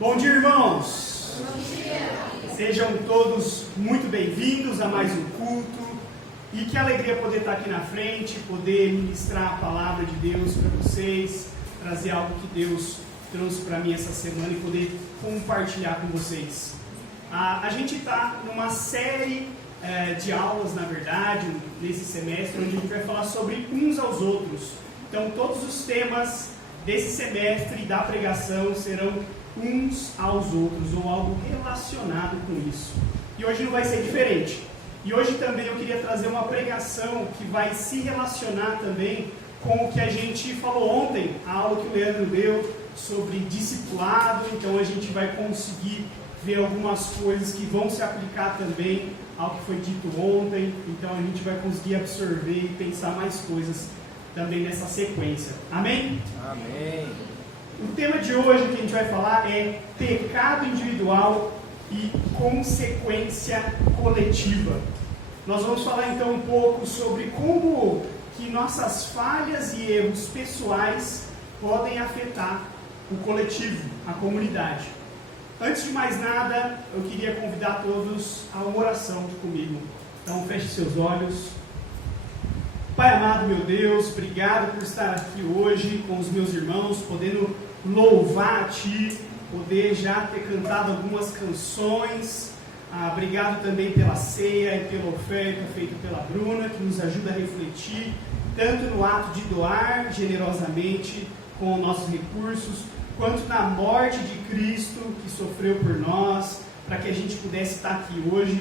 Bom dia, irmãos! Bom dia! Sejam todos muito bem-vindos a mais um culto. E que alegria poder estar aqui na frente, poder ministrar a palavra de Deus para vocês, trazer algo que Deus trouxe para mim essa semana e poder compartilhar com vocês. A gente está numa série de aulas, na verdade, nesse semestre, onde a gente vai falar sobre uns aos outros. Então, todos os temas desse semestre da pregação serão uns aos outros, ou algo relacionado com isso. E hoje não vai ser diferente. E hoje também eu queria trazer uma pregação que vai se relacionar também com o que a gente falou ontem, a aula que o Leandro deu sobre discipulado. Então a gente vai conseguir ver algumas coisas que vão se aplicar também ao que foi dito ontem. Então a gente vai conseguir absorver e pensar mais coisas também nessa sequência. Amém? Amém. O tema de hoje que a gente vai falar é pecado individual e consequência coletiva. Nós vamos falar então um pouco sobre como que nossas falhas e erros pessoais podem afetar o coletivo, a comunidade. Antes de mais nada, eu queria convidar todos a uma oração comigo. Então feche seus olhos. Pai amado, meu Deus, obrigado por estar aqui hoje com os meus irmãos, podendo louvar a Ti, poder já ter cantado algumas canções. Obrigado também pela ceia e pela oferta feita pela Bruna, que nos ajuda a refletir, tanto no ato de doar generosamente com nossos recursos, quanto na morte de Cristo, que sofreu por nós, para que a gente pudesse estar aqui hoje.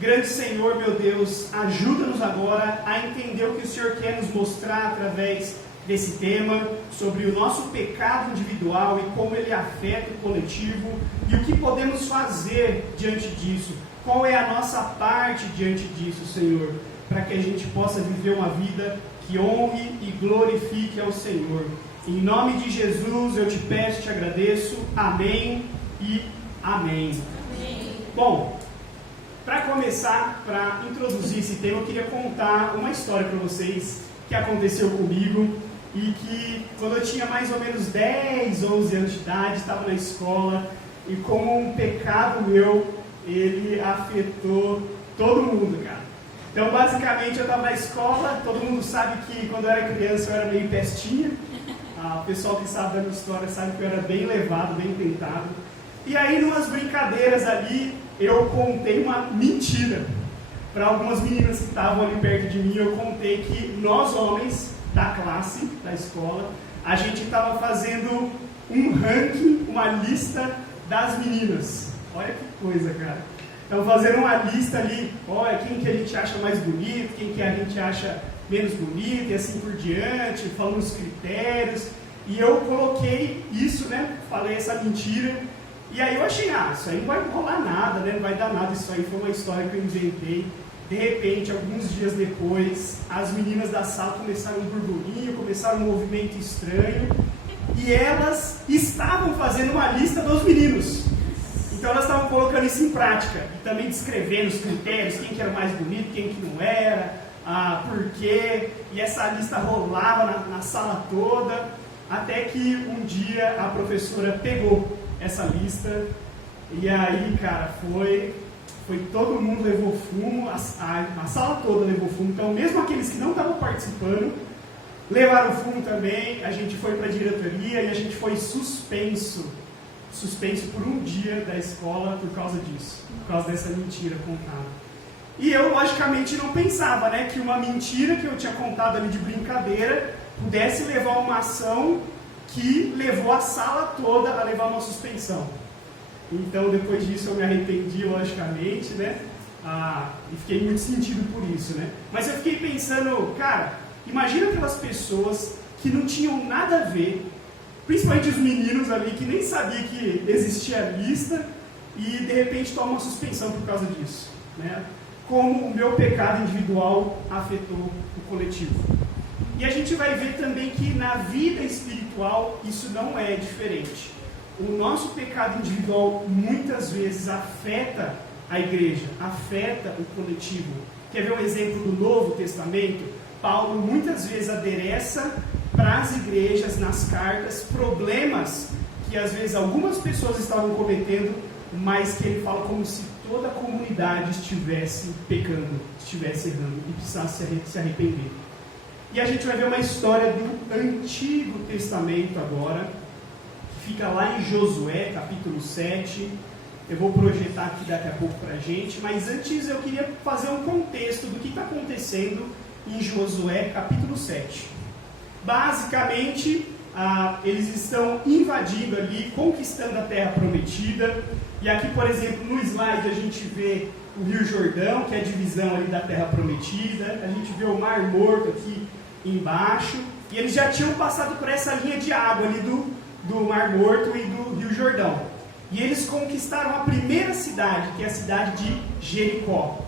Grande Senhor, meu Deus, ajuda-nos agora a entender o que o Senhor quer nos mostrar através desse tema, sobre o nosso pecado individual e como ele afeta o coletivo e o que podemos fazer diante disso. Qual é a nossa parte diante disso, Senhor, para que a gente possa viver uma vida que honre e glorifique ao Senhor. Em nome de Jesus eu te peço, te agradeço. Amém e amém. Amém. Bom, para começar, para introduzir esse tema, eu queria contar uma história para vocês que aconteceu comigo e que quando eu tinha mais ou menos 10, 11 anos de idade, estava na escola e como um pecado meu, ele afetou todo mundo, cara. Então, basicamente, eu estava na escola, todo mundo sabe que quando eu era criança eu era meio pestinha. O pessoal que sabe da minha história sabe que eu era bem levado, bem tentado. E aí, numas brincadeiras ali, eu contei uma mentira para algumas meninas que estavam ali perto de mim. Eu contei que nós, homens da classe, da escola, a gente estava fazendo um ranking, uma lista das meninas. Olha que coisa, cara. Então, fazendo uma lista ali, olha, quem que a gente acha mais bonito, quem que a gente acha menos bonito, e assim por diante, falando os critérios. E eu coloquei isso, né, falei essa mentira. E aí eu achei, isso aí não vai rolar nada, né? Não vai dar nada, isso aí foi uma história que eu inventei. De repente, alguns dias depois, as meninas da sala começaram um burburinho, começaram um movimento estranho, e elas estavam fazendo uma lista dos meninos. Então elas estavam colocando isso em prática, e também descrevendo os critérios, quem que era mais bonito, quem que não era, por quê, e essa lista rolava na sala toda, até que um dia a professora pegou essa lista, e aí, cara, foi todo mundo levou fumo, a sala toda levou fumo, então mesmo aqueles que não estavam participando, levaram fumo também. A gente foi para a diretoria e a gente foi suspenso por um dia da escola por causa disso, por causa dessa mentira contada. E eu, logicamente, não pensava, né, que uma mentira que eu tinha contado ali de brincadeira pudesse levar uma ação que levou a sala toda a levar uma suspensão. Então, depois disso, eu me arrependi, logicamente, né? E fiquei muito sentido por isso, né? Mas eu fiquei pensando, cara, imagina aquelas pessoas que não tinham nada a ver, principalmente os meninos ali, que nem sabiam que existia a lista, e de repente tomam uma suspensão por causa disso, né? Como o meu pecado individual afetou o coletivo. E a gente vai ver também que na vida espiritual isso não é diferente. O nosso pecado individual muitas vezes afeta a igreja, afeta o coletivo. Quer ver um exemplo do Novo Testamento? Paulo muitas vezes adereça para as igrejas, nas cartas, problemas que às vezes algumas pessoas estavam cometendo, mas que ele fala como se toda a comunidade estivesse pecando, estivesse errando e precisasse se arrepender. E a gente vai ver uma história do Antigo Testamento agora, que fica lá em Josué, capítulo 7. Eu vou projetar aqui daqui a pouco para a gente, mas antes eu queria fazer um contexto do que está acontecendo em Josué, capítulo 7. Basicamente, eles estão invadindo ali, conquistando a terra prometida. E aqui, por exemplo, no slide a gente vê o Rio Jordão, que é a divisão ali da terra prometida. A gente vê o Mar Morto aqui embaixo. E eles já tinham passado por essa linha de água ali do Mar Morto e do Rio Jordão. E eles conquistaram a primeira cidade, que é a cidade de Jericó.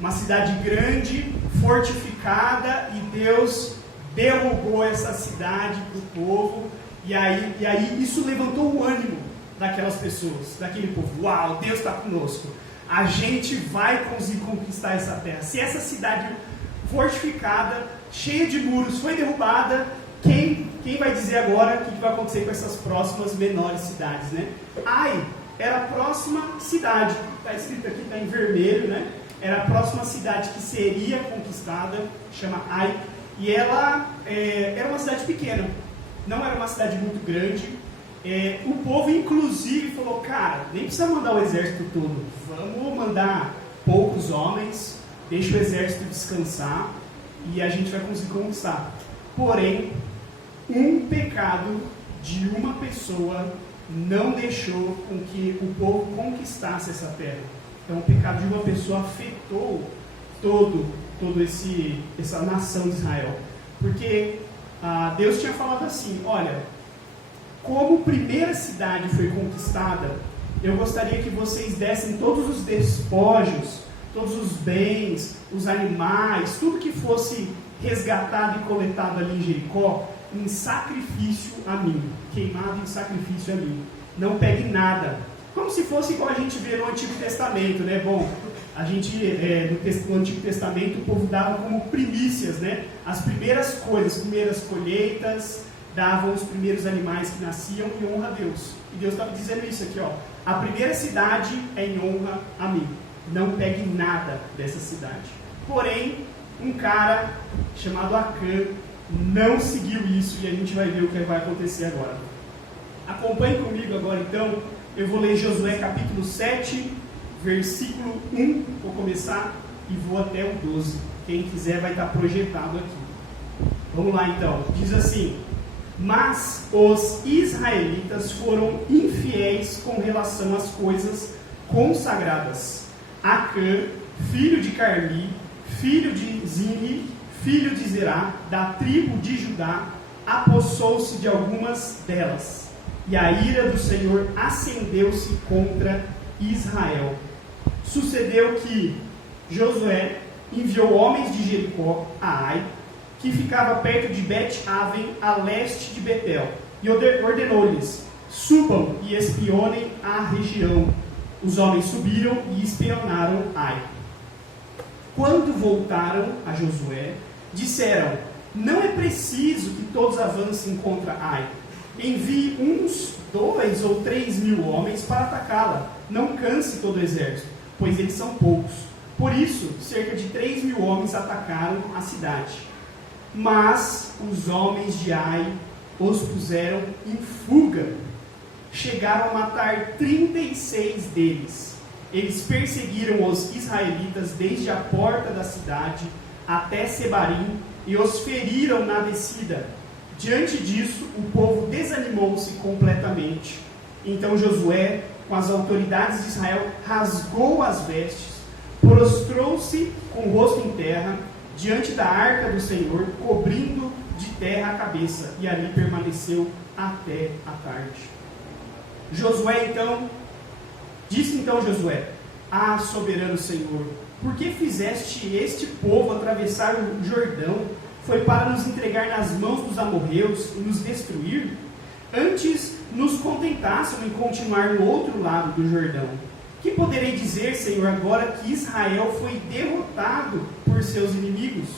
Uma cidade grande, fortificada, e Deus derrubou essa cidade para o povo. E aí isso levantou o ânimo daquelas pessoas, daquele povo. Uau, Deus está conosco. A gente vai conseguir conquistar essa terra. Se essa cidade fortificada, cheia de muros, foi derrubada, quem vai dizer agora o que vai acontecer com essas próximas menores cidades, né? Ai era a próxima cidade, está escrito aqui, está em vermelho, né? Era a próxima cidade que seria conquistada, chama Ai, e ela era uma cidade pequena, não era uma cidade muito grande. O povo inclusive falou, cara, nem precisa mandar o exército todo, vamos mandar poucos homens, deixa o exército descansar e a gente vai conseguir conquistar. Porém, um pecado de uma pessoa não deixou com que o povo conquistasse essa terra. Então o pecado de uma pessoa afetou essa nação de Israel. Porque Deus tinha falado assim, olha, como primeira cidade foi conquistada, eu gostaria que vocês dessem todos os despojos, todos os bens, os animais, tudo que fosse resgatado e coletado ali em Jericó, em sacrifício a mim, queimado em sacrifício a mim. Não pegue nada. Como se fosse igual a gente vê no Antigo Testamento, né? Bom, a gente, no Antigo Testamento, o povo dava como primícias, né? As primeiras coisas, as primeiras colheitas, davam os primeiros animais que nasciam em honra a Deus. E Deus estava dizendo isso aqui, ó. A primeira cidade é em honra a mim. Não pegue nada dessa cidade. Porém, um cara chamado Acã não seguiu isso, e a gente vai ver o que vai acontecer agora. Acompanhe comigo agora então. Eu vou ler Josué capítulo 7, versículo 1, vou começar e vou até o 12. Quem quiser vai estar projetado aqui. Vamos lá então. Diz assim: mas os israelitas foram infiéis com relação às coisas consagradas. Acã, filho de Carmi, filho de Zimri, filho de Zerá, da tribo de Judá, apossou-se de algumas delas. E a ira do Senhor acendeu-se contra Israel. Sucedeu que Josué enviou homens de Jericó a Ai, que ficava perto de Bet-Aven, a leste de Betel, e ordenou-lhes: subam e espionem a região. Os homens subiram e espionaram Ai. Quando voltaram a Josué, disseram: não é preciso que todos avancem contra Ai. Envie uns 2 ou 3 mil homens para atacá-la. Não canse todo o exército, pois eles são poucos. Por isso, cerca de 3 mil homens atacaram a cidade. Mas os homens de Ai os puseram em fuga. Chegaram a matar 36 deles. Eles perseguiram os israelitas desde a porta da cidade até Sebarim e os feriram na descida. Diante disso, o povo desanimou-se completamente. Então Josué, com as autoridades de Israel, rasgou as vestes, prostrou-se com o rosto em terra, diante da arca do Senhor, cobrindo de terra a cabeça, e ali permaneceu até a tarde. Disse então Josué: ah, soberano Senhor, por que fizeste este povo atravessar o Jordão? Foi para nos entregar nas mãos dos amorreus e nos destruir? Antes nos contentássemos em continuar no outro lado do Jordão. Que poderei dizer, Senhor, agora que Israel foi derrotado por seus inimigos?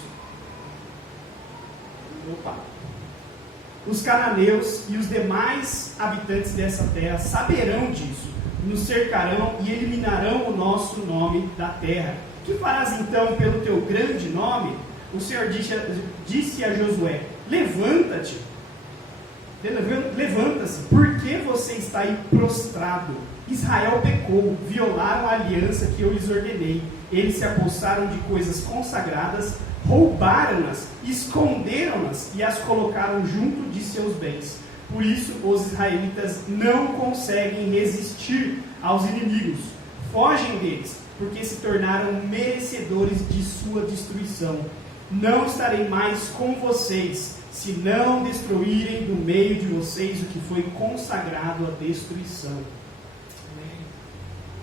Os cananeus e os demais habitantes dessa terra saberão disso, nos cercarão e eliminarão o nosso nome da terra. Que farás então pelo teu grande nome? O Senhor disse a Josué: levanta-te, levanta-se, porque você está aí prostrado. Israel pecou, violaram a aliança que eu lhes ordenei. Eles se apossaram de coisas consagradas, roubaram-nas, esconderam-nas e as colocaram junto de seus bens. Por isso, os israelitas não conseguem resistir aos inimigos. Fogem deles, porque se tornaram merecedores de sua destruição. Não estarei mais com vocês, se não destruírem do meio de vocês o que foi consagrado à destruição.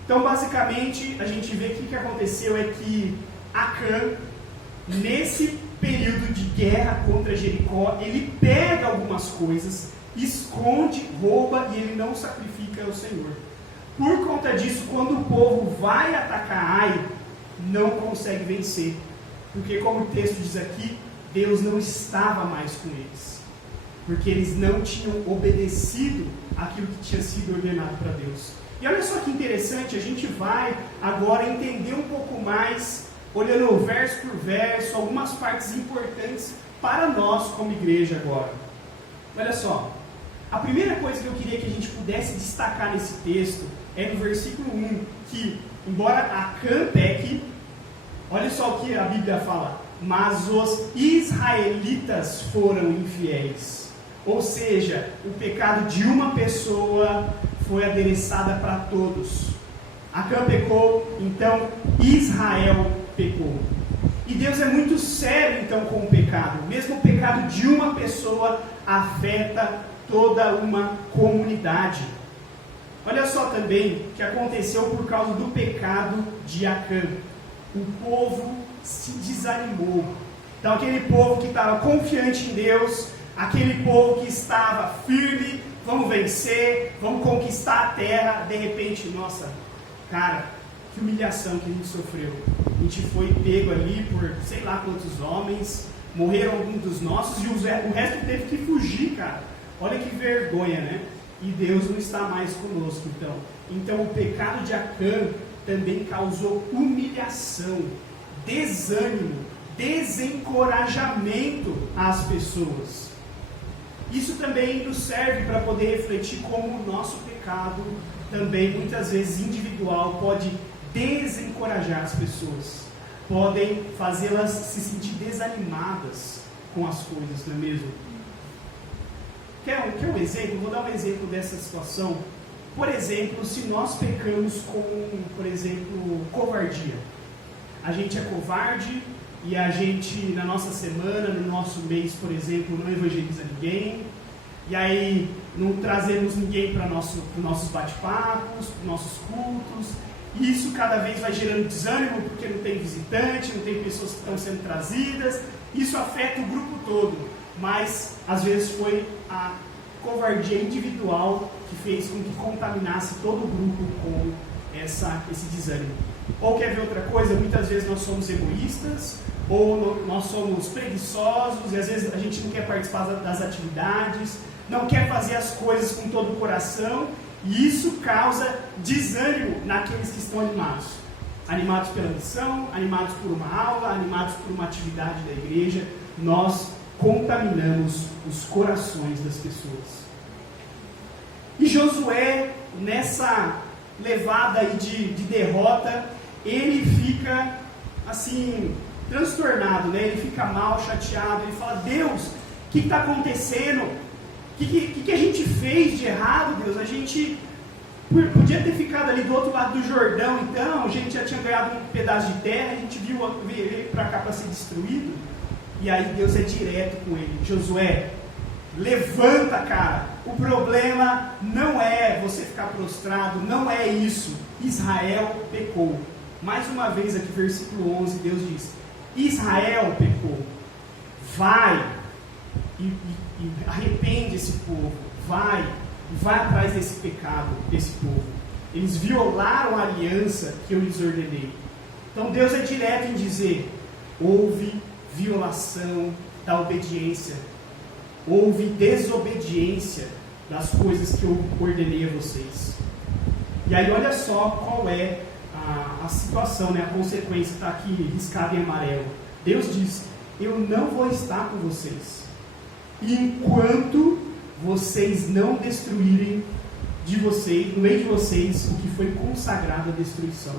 Então, basicamente, a gente vê que o que aconteceu é que Acã, nesse período de guerra contra Jericó, ele pega algumas coisas, esconde, rouba e ele não sacrifica ao Senhor. Por conta disso, quando o povo vai atacar Ai, não consegue vencer. Porque, como o texto diz aqui, Deus não estava mais com eles. Porque eles não tinham obedecido aquilo que tinha sido ordenado para Deus. E olha só que interessante, a gente vai agora entender um pouco mais, olhando verso por verso, algumas partes importantes para nós como igreja agora. Olha só, a primeira coisa que eu queria que a gente pudesse destacar nesse texto é no versículo 1, que, embora Acã peque, olha só o que a Bíblia fala: mas os israelitas foram infiéis. Ou seja, o pecado de uma pessoa foi adereçada para todos. Acã pecou, então Israel pecou. E Deus é muito sério então com o pecado. Mesmo o pecado de uma pessoa afeta toda uma comunidade. Olha só também o que aconteceu por causa do pecado de Acã. O povo se desanimou. Então aquele povo que estava confiante em Deus, aquele povo que estava firme, vamos vencer, vamos conquistar a terra, de repente, nossa, cara, que humilhação que a gente sofreu. A gente foi pego ali por sei lá quantos homens, morreram alguns dos nossos e o resto teve que fugir, cara. Olha que vergonha, né? E Deus não está mais conosco, então. Então o pecado de Acã também causou humilhação, desânimo, desencorajamento às pessoas. Isso também nos serve para poder refletir como o nosso pecado, também muitas vezes individual, pode desencorajar as pessoas, podem fazê-las se sentir desanimadas com as coisas, não é mesmo? Quer um exemplo? Vou dar um exemplo dessa situação. Por exemplo, se nós pecamos com, por exemplo, covardia. A gente é covarde e a gente, na nossa semana, no nosso mês, por exemplo, não evangeliza ninguém. E aí não trazemos ninguém para nossos bate-papos, para nossos cultos. E isso cada vez vai gerando desânimo, porque não tem visitante, não tem pessoas que estão sendo trazidas. Isso afeta o grupo todo. Mas, às vezes, foi a covardia individual que fez com que contaminasse todo o grupo com esse desânimo. Ou quer ver outra coisa? Muitas vezes nós somos egoístas, ou nós somos preguiçosos, e às vezes a gente não quer participar das atividades, não quer fazer as coisas com todo o coração, e isso causa desânimo naqueles que estão animados. Animados pela missão, animados por uma aula, animados por uma atividade da igreja, nós contaminamos os corações das pessoas. E Josué, nessa levada aí de derrota, ele fica assim, transtornado, né? Ele fica mal, chateado, ele fala: Deus, o que está acontecendo? O que a gente fez de errado, Deus? A gente podia ter ficado ali do outro lado do Jordão, então, a gente já tinha ganhado um pedaço de terra, a gente veio para cá para ser destruído. E aí Deus é direto com ele: Josué, levanta, cara. O problema não é você ficar prostrado, não é isso. Israel pecou. Mais uma vez aqui, versículo 11, Deus diz: Israel pecou. Vai e arrepende esse povo. Vai atrás desse pecado, desse povo. Eles violaram a aliança que eu lhes ordenei. Então Deus é direto em dizer: houve violação da obediência. houve desobediência das coisas que eu ordenei a vocês. E aí olha só qual é a situação, né? A consequência está aqui riscada em amarelo. Deus diz: eu não vou estar com vocês enquanto vocês não destruírem de vocês, no meio de vocês, o que foi consagrado à destruição.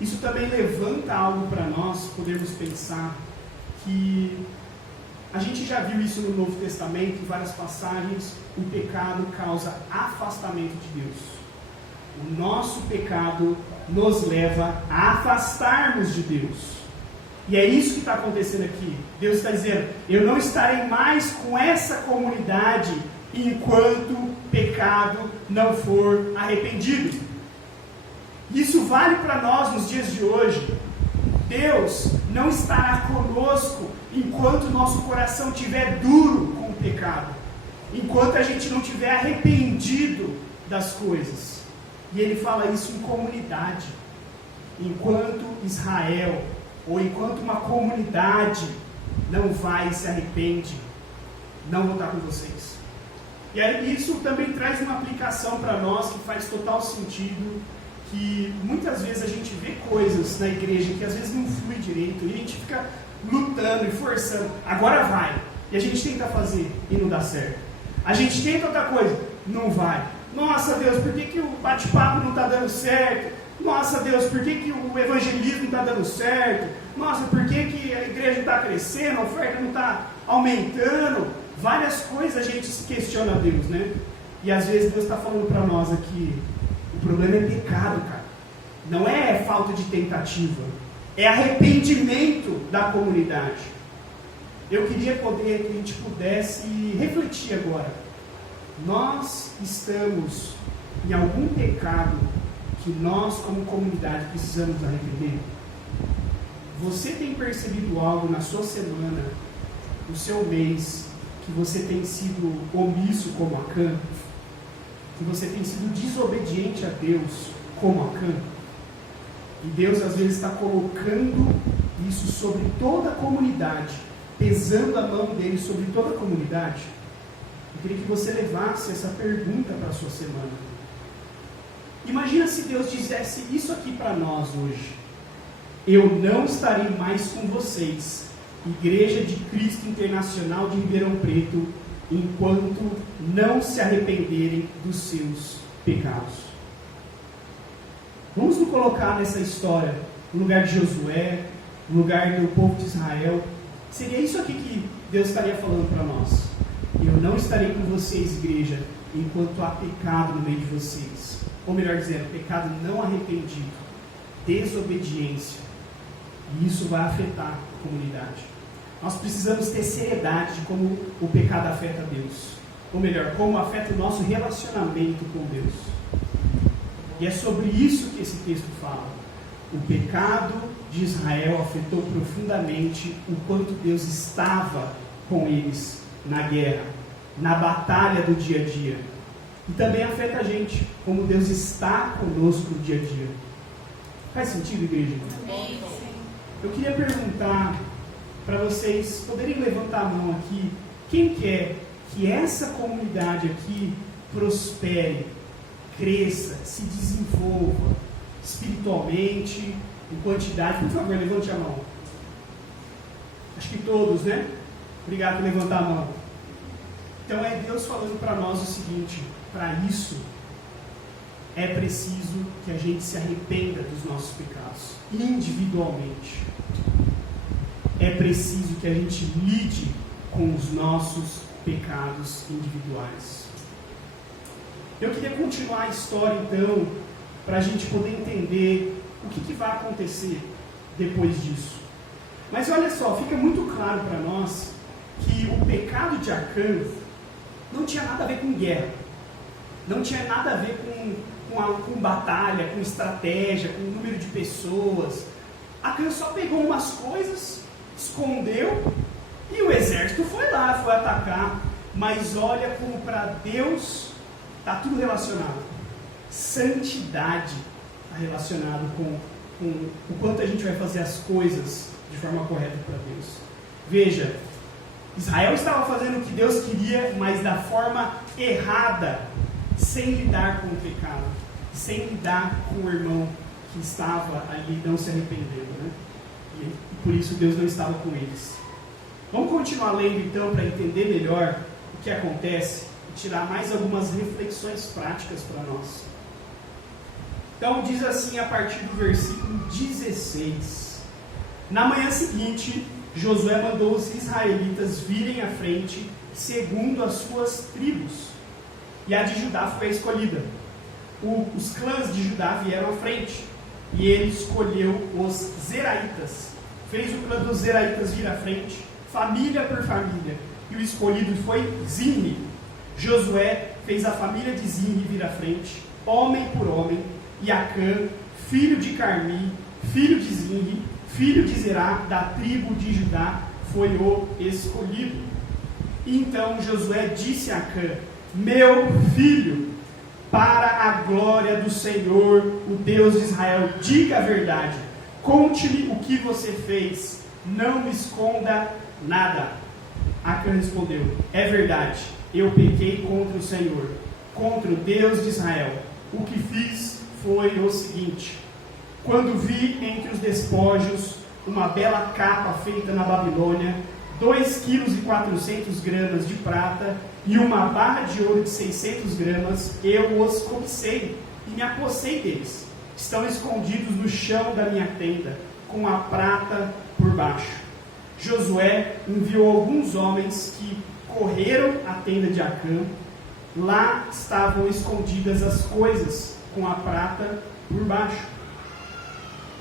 Isso também levanta algo para nós podermos pensar que a gente já viu isso no Novo Testamento, em várias passagens. O pecado causa afastamento de Deus. O nosso pecado nos leva a afastarmos de Deus. E é isso que está acontecendo aqui. Deus está dizendo: eu não estarei mais com essa comunidade enquanto o pecado não for arrependido. Isso vale para nós nos dias de hoje. Deus não estará conosco enquanto o nosso coração estiver duro com o pecado, enquanto a gente não estiver arrependido das coisas. E ele fala isso em comunidade. Enquanto Israel, ou enquanto uma comunidade não vai e se arrepende, não vou estar com vocês. E aí isso também traz uma aplicação para nós que faz total sentido, que muitas vezes a gente vê coisas na igreja que às vezes não flui direito, e a gente fica lutando e forçando, agora vai, e a gente tenta fazer e não dá certo. A gente tenta outra coisa, não vai. Nossa Deus, por que o bate-papo não está dando certo? Nossa Deus, por que o evangelismo não está dando certo? Nossa, por que a igreja não está crescendo, a oferta não está aumentando? Várias coisas a gente se questiona a Deus, né? E às vezes Deus está falando para nós aqui: o problema é pecado, cara. Não é falta de tentativa, é arrependimento da comunidade. Eu queria que a gente pudesse refletir agora. Nós estamos em algum pecado que nós, como comunidade, precisamos nos arrepender? Você tem percebido algo na sua semana, no seu mês, que você tem sido omisso como Acã? Que você tem sido desobediente a Deus como Acã? E Deus às vezes está colocando isso sobre toda a comunidade, pesando a mão dele sobre toda a comunidade. Eu queria que você levasse essa pergunta para a sua semana. Imagina se Deus dissesse isso aqui para nós hoje: eu não estarei mais com vocês, Igreja de Cristo Internacional de Ribeirão Preto, enquanto não se arrependerem dos seus pecados. Vamos nos colocar nessa história, no lugar de Josué, no lugar do povo de Israel. Seria isso aqui que Deus estaria falando para nós: eu não estarei com vocês, igreja, enquanto há pecado no meio de vocês. Ou melhor dizendo, pecado não arrependido, desobediência. E isso vai afetar a comunidade. Nós precisamos ter seriedade de como o pecado afeta Deus. Ou melhor, como afeta o nosso relacionamento com Deus. E é sobre isso que esse texto fala. O pecado de Israel afetou profundamente o quanto Deus estava com eles na guerra, na batalha do dia a dia. E também afeta a gente, como Deus está conosco no dia a dia. Faz sentido, igreja? Amém. Eu queria perguntar para vocês poderem levantar a mão aqui: quem quer que essa comunidade aqui prospere, cresça, se desenvolva espiritualmente, em quantidade? Por favor, levante a mão. Acho que todos, né? Obrigado por levantar a mão. Então é Deus falando para nós o seguinte: para isso é preciso que a gente se arrependa dos nossos pecados individualmente. É preciso que a gente lide com os nossos pecados individuais. Eu queria continuar a história então, para a gente poder entender o que vai acontecer depois disso. Mas olha só, fica muito claro para nós que o pecado de Acã não tinha nada a ver com guerra, não tinha nada a ver com batalha, com estratégia, com número de pessoas. Acã só pegou umas coisas, escondeu, e o exército foi lá, foi atacar. Mas olha como para Deus está tudo relacionado. Santidade está relacionado com o quanto a gente vai fazer as coisas de forma correta para Deus. Veja, Israel estava fazendo o que Deus queria, mas da forma errada, sem lidar com o pecado, sem lidar com o irmão que estava ali não se arrependendo, né? E por isso Deus não estava com eles. Vamos continuar lendo então para entender melhor o que acontece e tirar mais algumas reflexões práticas para nós. Então diz assim a partir do versículo 16: Na manhã seguinte, Josué mandou os israelitas virem à frente, segundo as suas tribos, e a de Judá foi a escolhida. Os clãs de Judá vieram à frente, e ele escolheu os Zeraitas. Fez o clã dos Zeraitas vir à frente, família por família, e o escolhido foi Zinri. Josué fez a família de Zinri vir à frente, homem por homem, e Acã, filho de Carmi, filho de Zinri, filho de Zerá, da tribo de Judá, foi o escolhido. Então Josué disse a Acã: Meu filho, para a glória do Senhor, o Deus de Israel, diga a verdade, conte-me o que você fez, não me esconda nada. Acã respondeu: É verdade, eu pequei contra o Senhor, contra o Deus de Israel. O que fiz foi o seguinte: quando vi entre os despojos uma bela capa feita na Babilônia, 2,4 kg de prata e uma barra de ouro de 600 gramas, eu os cobicei e me apossei deles. Estão escondidos no chão da minha tenda, com a prata por baixo. Josué enviou alguns homens que correram à tenda de Acã. Lá estavam escondidas as coisas, com a prata por baixo.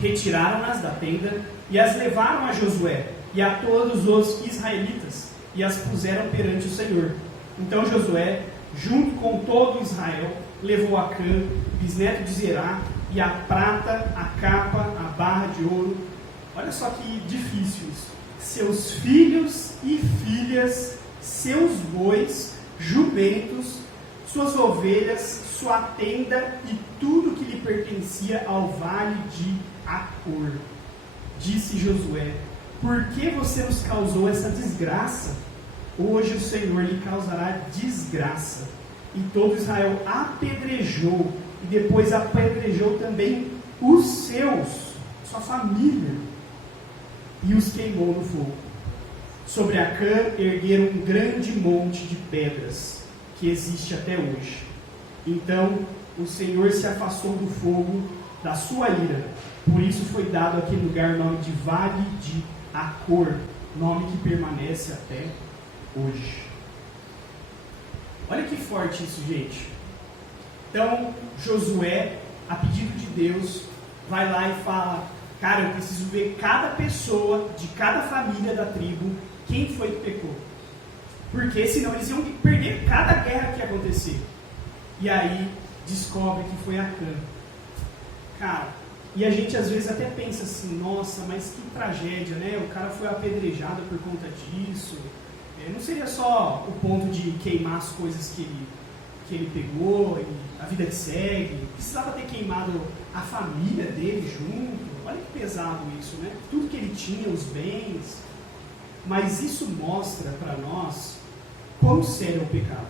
Retiraram-nas da tenda e as levaram a Josué e a todos os israelitas, e as puseram perante o Senhor. Então Josué, junto com todo Israel, levou Acã, bisneto de Zerá, e a prata, a capa, a barra de ouro. Olha só que difícil isso. Seus filhos e filhas, seus bois, jumentos, suas ovelhas, sua tenda e tudo que lhe pertencia ao vale de Acor. Disse Josué: Por que você nos causou essa desgraça? Hoje o Senhor lhe causará desgraça. E todo Israel apedrejou, e depois apedrejou também os seus, sua família, e os queimou no fogo. Sobre Acã ergueram um grande monte de pedras, que existe até hoje. Então o Senhor se afastou do fogo da sua ira, por isso foi dado àquele lugar o nome de Vale de Acor, nome que permanece até hoje. Olha que forte isso, gente. Então Josué, a pedido de Deus, vai lá e fala: cara, eu preciso ver cada pessoa de cada família da tribo, quem foi que pecou, porque senão eles iam perder cada guerra que ia acontecer. E aí descobre que foi Acã. Cara, e a gente às vezes até pensa assim: nossa, mas que tragédia, né? O cara foi apedrejado por conta disso. Não seria só o ponto de queimar as coisas que ele pegou e a vida que segue. Precisava ter queimado a família dele junto. Olha que pesado isso, né? Tudo que ele tinha, os bens. Mas isso mostra para nós quão sério é o pecado.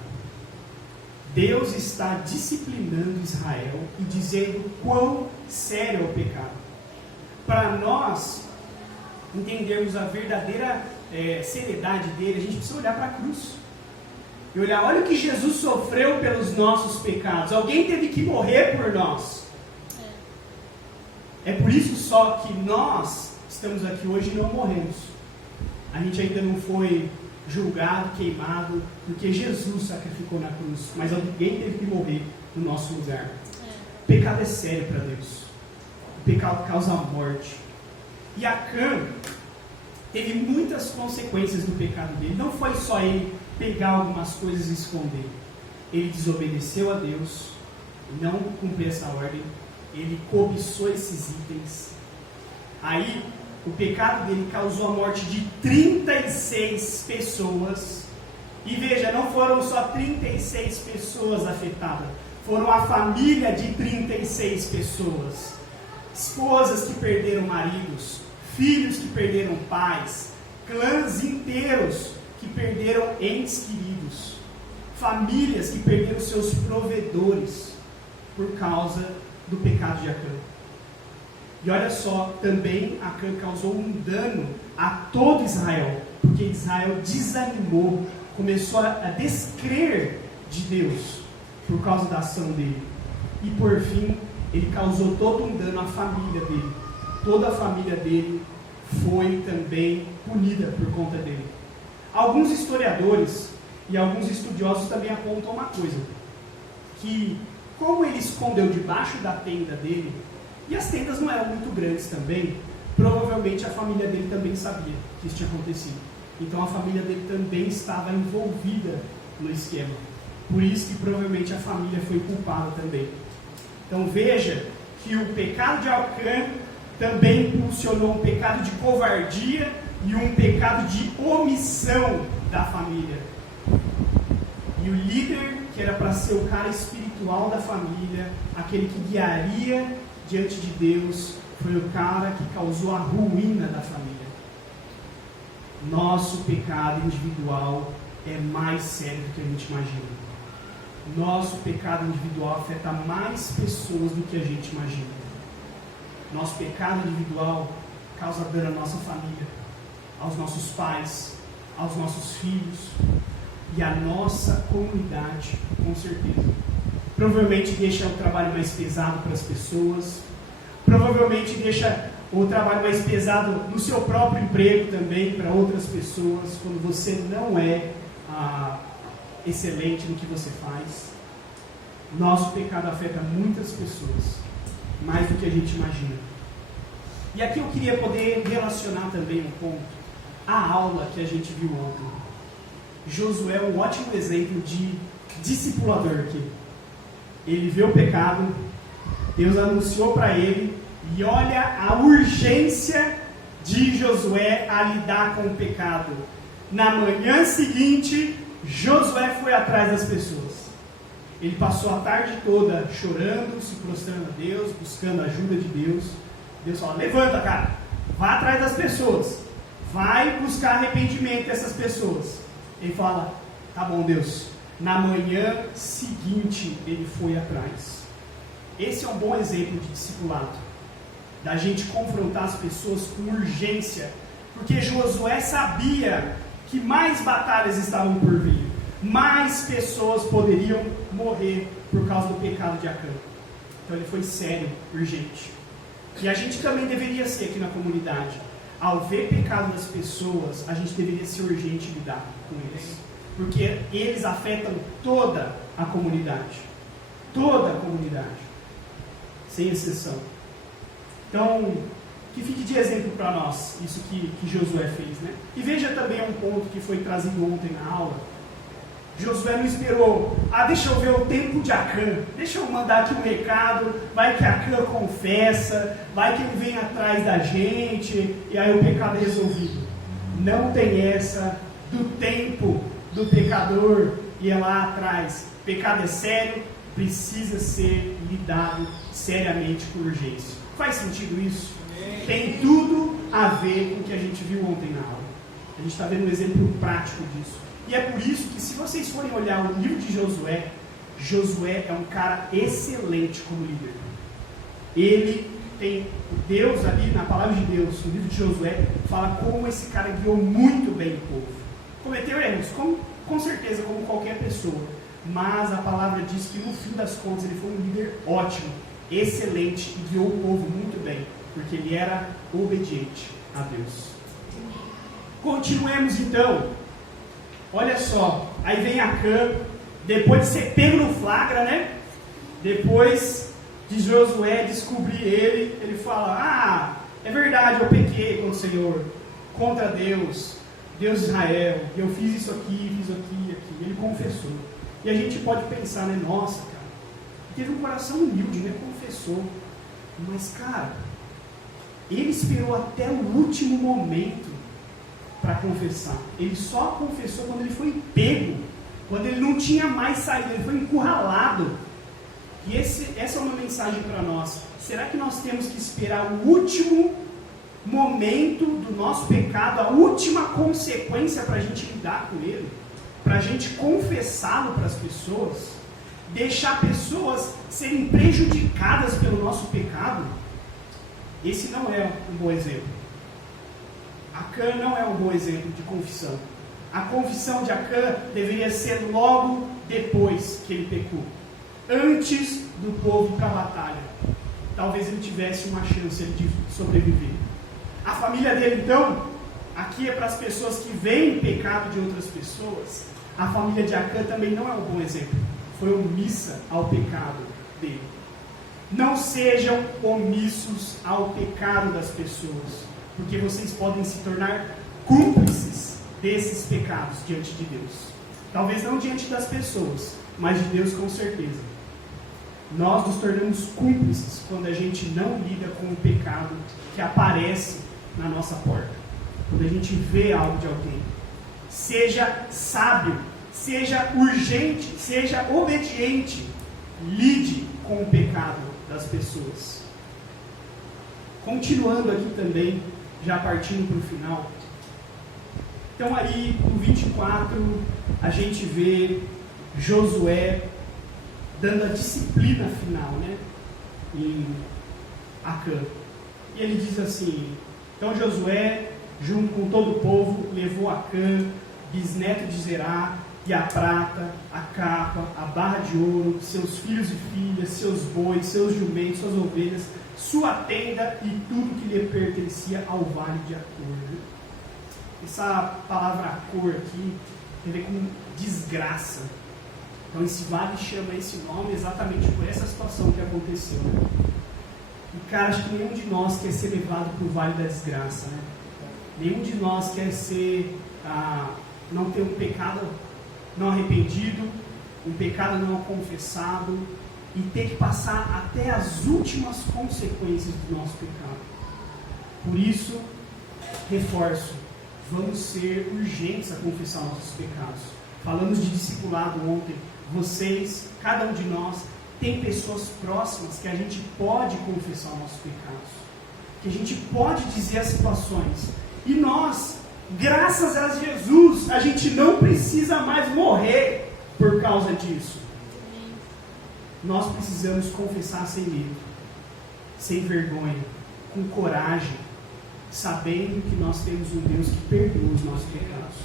Deus está disciplinando Israel e dizendo quão sério é o pecado. Para nós entendermos a verdadeira seriedade dele, a gente precisa olhar para a cruz. E olhar: olha o que Jesus sofreu pelos nossos pecados. Alguém teve que morrer por nós. É por isso só que nós estamos aqui hoje e não morremos. A gente ainda não foi julgado, queimado, porque Jesus sacrificou na cruz, mas alguém teve que morrer no nosso lugar. O pecado é sério para Deus. O pecado causa morte. E Acã teve muitas consequências do pecado dele. Não foi só ele pegar algumas coisas e esconder. Ele desobedeceu a Deus, não cumpriu essa ordem, ele cobiçou esses itens. Aí o pecado dele causou a morte de 36 pessoas. E veja, não foram só 36 pessoas afetadas, foram a família de 36 pessoas. Esposas que perderam maridos, filhos que perderam pais, clãs inteiros que perderam entes queridos, famílias que perderam seus provedores por causa do pecado de Acã. E olha só, também Acã causou um dano a todo Israel, porque Israel desanimou, começou a descrer de Deus por causa da ação dele. E por fim, ele causou todo um dano à família dele. Toda a família dele foi também punida por conta dele. Alguns historiadores e alguns estudiosos também apontam uma coisa, que como ele escondeu debaixo da tenda dele, e as tendas não eram muito grandes também, provavelmente a família dele também sabia que isso tinha acontecido. Então a família dele também estava envolvida no esquema. Por isso que provavelmente a família foi culpada também. Então veja que o pecado de Acã também impulsionou um pecado de covardia e um pecado de omissão da família. E o líder, que era para ser o cara espiritual da família, aquele que guiaria diante de Deus, foi o cara que causou a ruína da família. Nosso pecado individual é mais sério do que a gente imagina. Nosso pecado individual afeta mais pessoas do que a gente imagina. Nosso pecado individual causa dano à nossa família, aos nossos pais, aos nossos filhos e à nossa comunidade, com certeza. Provavelmente deixa o trabalho mais pesado para as pessoas, provavelmente deixa o trabalho mais pesado no seu próprio emprego também, para outras pessoas, quando você não é excelente no que você faz. Nosso pecado afeta muitas pessoas, mais do que a gente imagina. E aqui eu queria poder relacionar também um ponto, a aula que a gente viu ontem. Josué é um ótimo exemplo de discipulador aqui. Ele vê o pecado, Deus anunciou para ele, e olha a urgência de Josué a lidar com o pecado. Na manhã seguinte, Josué foi atrás das pessoas. Ele passou a tarde toda chorando, se prostrando a Deus, buscando a ajuda de Deus. Deus fala: levanta, cara, vá atrás das pessoas, vai buscar arrependimento dessas pessoas. Ele fala: tá bom, Deus. Na manhã seguinte ele foi atrás. Esse é um bom exemplo de discipulado, da gente confrontar as pessoas com urgência, porque Josué sabia que mais batalhas estavam por vir, mais pessoas poderiam morrer por causa do pecado de Acã. Então ele foi sério, urgente. E a gente também deveria ser aqui na comunidade. Ao ver pecado das pessoas, a gente deveria ser urgente em lidar com eles, porque eles afetam toda a comunidade. Toda a comunidade, sem exceção. Então, que fique de exemplo para nós, isso que Josué fez, né? E veja também um ponto que foi trazido ontem na aula. Josué não esperou, deixa eu ver o tempo de Acã, deixa eu mandar aqui um recado, vai que Acã confessa, vai que ele vem atrás da gente, e aí o pecado é resolvido. Não tem essa do tempo do pecador e é lá atrás. Pecado é sério, precisa ser lidado seriamente com urgência. Faz sentido isso? Tem tudo a ver com o que a gente viu ontem na aula. A gente está vendo um exemplo prático disso. E é por isso que, se vocês forem olhar o livro de Josué, Josué é um cara excelente como líder. Ele tem Deus ali, na palavra de Deus, no livro de Josué, fala como esse cara guiou muito bem o povo. Cometeu erros, com certeza, como qualquer pessoa. Mas a palavra diz que, no fim das contas, ele foi um líder ótimo, excelente e guiou o povo muito bem, porque ele era obediente a Deus. Continuemos então. Olha só, aí vem Acã, depois de ser pego no flagra, né? Depois de Josué descobrir ele fala: é verdade, eu pequei contra o Senhor, contra Deus de Israel, eu fiz isso aqui, fiz aqui. Ele confessou. E a gente pode pensar, né? Nossa, cara, teve um coração humilde, né? Confessou. Mas, cara, ele esperou até o último momento para confessar. Ele só confessou quando ele foi pego, quando ele não tinha mais saída, ele foi encurralado. E essa é uma mensagem para nós. Será que nós temos que esperar o último momento do nosso pecado, a última consequência para a gente lidar com ele, para a gente confessá-lo para as pessoas, deixar pessoas serem prejudicadas pelo nosso pecado, esse não é um bom exemplo. Acã não é um bom exemplo de confissão. A confissão de Acã deveria ser logo depois que ele pecou, antes do povo ir para a batalha. Talvez ele tivesse uma chance de sobreviver. A família dele, então, aqui é para as pessoas que veem pecado de outras pessoas. A família de Acã também não é um bom exemplo. Foi omissa ao pecado dele. Não sejam omissos ao pecado das pessoas, porque vocês podem se tornar cúmplices desses pecados diante de Deus. Talvez não diante das pessoas, mas de Deus com certeza. Nós nos tornamos cúmplices quando a gente não lida com o pecado que aparece na nossa porta. Quando a gente vê algo de alguém. Seja sábio, seja urgente, seja obediente. Lide com o pecado das pessoas. Continuando aqui também, já partindo para o final. Então aí, no 24, a gente vê Josué dando a disciplina final, né, em Acã. E ele diz assim: então Josué, junto com todo o povo, levou Acã, bisneto de Zerá, e a prata, a capa, a barra de ouro, seus filhos e filhas, seus bois, seus jumentos, suas ovelhas, sua tenda e tudo que lhe pertencia ao vale de Acor. Essa palavra Acor aqui tem a ver com desgraça. Então esse vale chama esse nome exatamente por essa situação que aconteceu, né? E cara, acho que nenhum de nós quer ser levado para o vale da desgraça, né? Nenhum de nós quer ser, não ter um pecado não arrependido, um pecado não confessado, e ter que passar até as últimas consequências do nosso pecado. Por isso, reforço, vamos ser urgentes a confessar nossos pecados. Falamos de discipulado ontem. Vocês, cada um de nós, tem pessoas próximas que a gente pode confessar nossos pecados, que a gente pode dizer as situações. E nós, graças a Jesus, a gente não precisa mais morrer por causa disso. Nós precisamos confessar sem medo, sem vergonha, com coragem, sabendo que nós temos um Deus que perdoa os nossos pecados.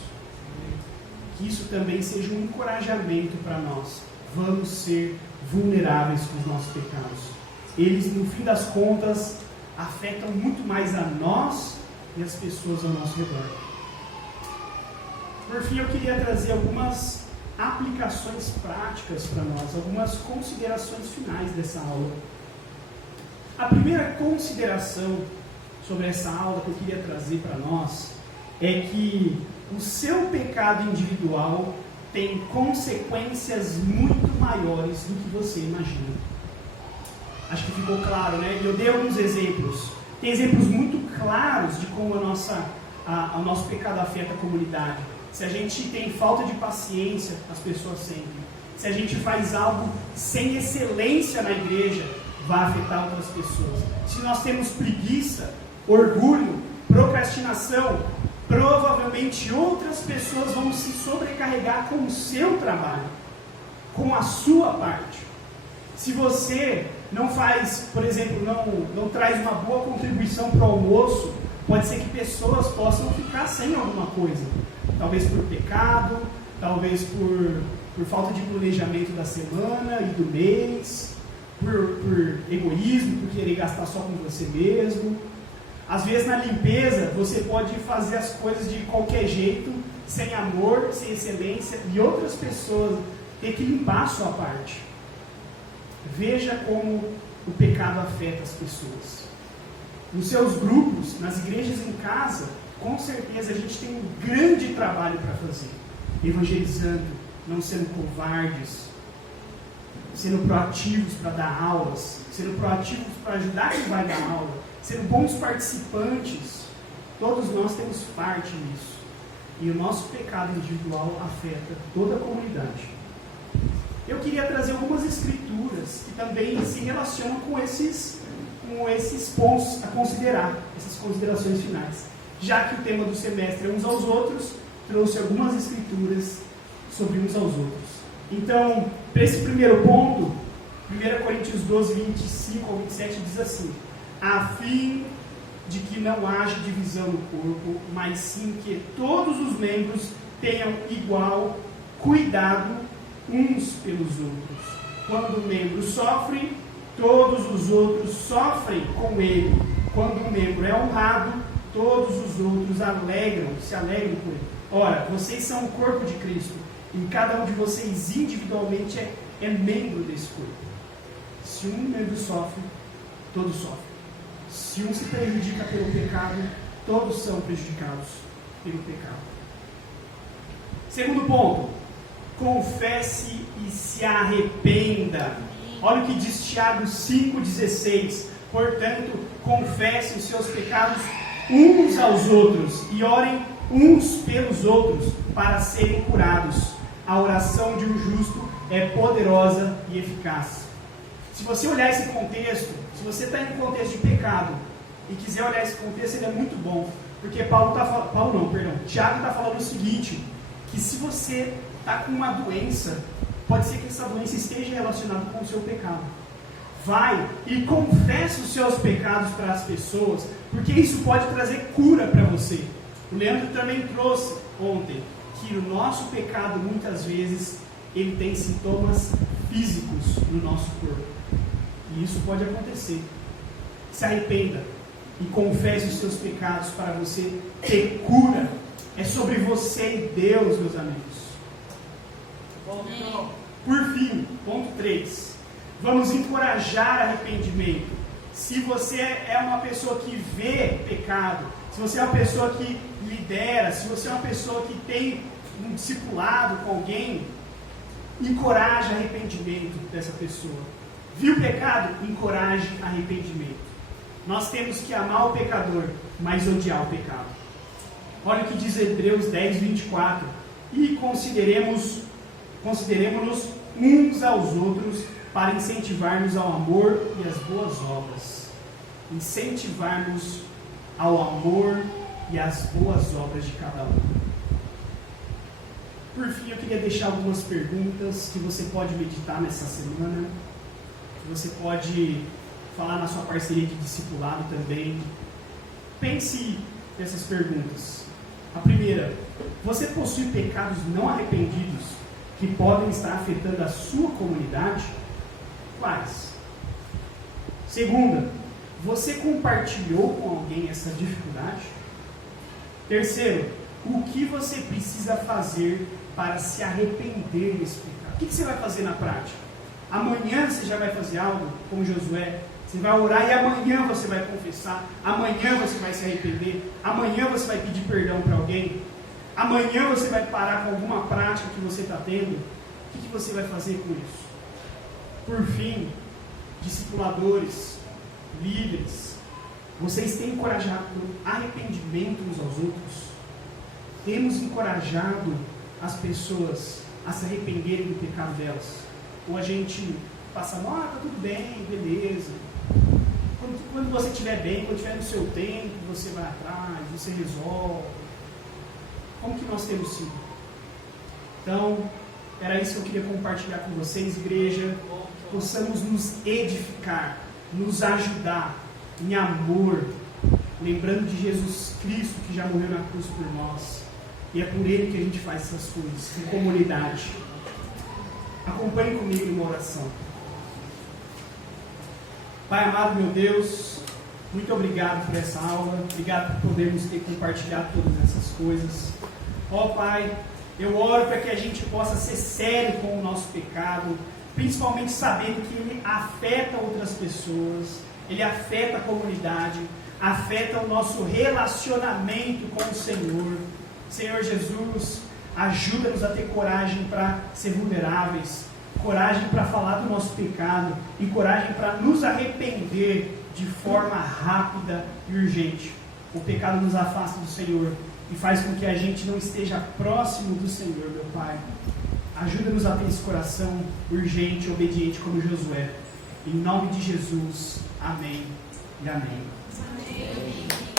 Que isso também seja um encorajamento para nós. Vamos ser vulneráveis com os nossos pecados. Eles, no fim das contas, afetam muito mais a nós e as pessoas ao nosso redor. Por fim, eu queria trazer algumas aplicações práticas para nós, algumas considerações finais dessa aula. A primeira consideração sobre essa aula que eu queria trazer para nós é que o seu pecado individual tem consequências muito maiores do que você imagina. Acho que ficou claro, né? Eu dei alguns exemplos. Tem exemplos muito claros de como o nosso pecado afeta a comunidade. Se a gente tem falta de paciência, as pessoas sentem. Se a gente faz algo sem excelência na igreja, vai afetar outras pessoas. Se nós temos preguiça, orgulho, procrastinação, provavelmente outras pessoas vão se sobrecarregar com o seu trabalho, com a sua parte. Se você não faz, por exemplo, não traz uma boa contribuição para o almoço, pode ser que pessoas possam ficar sem alguma coisa. Talvez por pecado, talvez por falta de planejamento da semana e do mês, por egoísmo, por querer gastar só com você mesmo. Às vezes na limpeza você pode fazer as coisas de qualquer jeito, sem amor, sem excelência, e outras pessoas ter que limpar a sua parte. Veja como o pecado afeta as pessoas. Nos seus grupos, nas igrejas, em casa, com certeza a gente tem um grande trabalho para fazer. Evangelizando, não sendo covardes, sendo proativos para dar aulas, sendo proativos para ajudar quem vai dar aula, sendo bons participantes. Todos nós temos parte nisso. E o nosso pecado individual afeta toda a comunidade. Eu queria trazer algumas escrituras que também se relacionam com esses com esses pontos a considerar, essas considerações finais. Já que o tema do semestre é uns aos outros, trouxe algumas escrituras sobre uns aos outros. Então, para esse primeiro ponto, 1 Coríntios 12, 25 ao 27 diz assim: a fim de que não haja divisão no corpo, mas sim que todos os membros tenham igual cuidado uns pelos outros. Quando um membro sofre, todos os outros sofrem com ele. Quando um membro é honrado, todos os outros se alegram com ele. Ora, vocês são o corpo de Cristo, e cada um de vocês individualmente é membro desse corpo. Se um membro sofre, todos sofrem. Se um se prejudica pelo pecado, todos são prejudicados pelo pecado. Segundo ponto, confesse e se arrependa. Olha o que diz Tiago 5,16. Portanto, confesse os seus pecados uns aos outros e orem uns pelos outros para serem curados. A oração de um justo é poderosa e eficaz. Se você olhar esse contexto, se você está em um contexto de pecado e quiser olhar esse contexto, ele é muito bom. Porque Tiago está falando o seguinte, que se você está com uma doença, pode ser que essa doença esteja relacionada com o seu pecado. Vai e confesse os seus pecados para as pessoas, porque isso pode trazer cura para você. O Leandro também trouxe ontem que o nosso pecado, muitas vezes, ele tem sintomas físicos no nosso corpo. E isso pode acontecer. Se arrependa e confesse os seus pecados para você ter cura. É sobre você e Deus, meus amigos. Por fim, ponto 3. Vamos encorajar arrependimento. Se você é uma pessoa que vê pecado, se você é uma pessoa que lidera, se você é uma pessoa que tem um discipulado com alguém, encoraje arrependimento dessa pessoa. Viu o pecado? Encoraje arrependimento. Nós temos que amar o pecador, mas odiar o pecado. Olha o que diz Hebreus 10, 24. E consideremos-nos uns aos outros para incentivar-nos ao amor e às boas obras. Incentivar-nos ao amor e às boas obras de cada um. Por fim, eu queria deixar algumas perguntas que você pode meditar nessa semana, que você pode falar na sua parceria de discipulado também. Pense nessas perguntas. A primeira: você possui pecados não arrependidos que podem estar afetando a sua comunidade? Quais? Segunda: você compartilhou com alguém essa dificuldade? Terceiro: o que você precisa fazer para se arrepender desse pecado? O que você vai fazer na prática? Amanhã você já vai fazer algo, como Josué. Você vai orar e amanhã você vai confessar. Amanhã você vai se arrepender. Amanhã você vai pedir perdão para alguém. Amanhã você vai parar com alguma prática que você está tendo. O que você vai fazer com isso? Por fim, discipuladores, líderes, vocês têm encorajado arrependimento uns aos outros? Temos encorajado as pessoas a se arrependerem do pecado delas? Ou a gente passa, tá tudo bem, beleza. Quando você estiver bem, quando estiver no seu tempo, você vai atrás, você resolve. Como que nós temos sido? Então, era isso que eu queria compartilhar com vocês, igreja. Possamos nos edificar, nos ajudar em amor, lembrando de Jesus Cristo que já morreu na cruz por nós. E é por Ele que a gente faz essas coisas, em comunidade. Acompanhe comigo numa oração. Pai amado, meu Deus, muito obrigado por essa aula, obrigado por podermos ter compartilhado todas essas coisas. Ó Pai, eu oro para que a gente possa ser sério com o nosso pecado, principalmente sabendo que ele afeta outras pessoas, ele afeta a comunidade, afeta o nosso relacionamento com o Senhor. Senhor Jesus, ajuda-nos a ter coragem para ser vulneráveis, coragem para falar do nosso pecado e coragem para nos arrepender de forma rápida e urgente. O pecado nos afasta do Senhor e faz com que a gente não esteja próximo do Senhor, meu Pai. Ajuda-nos a ter esse coração urgente, obediente como Josué. Em nome de Jesus. Amém. e amém. Amém.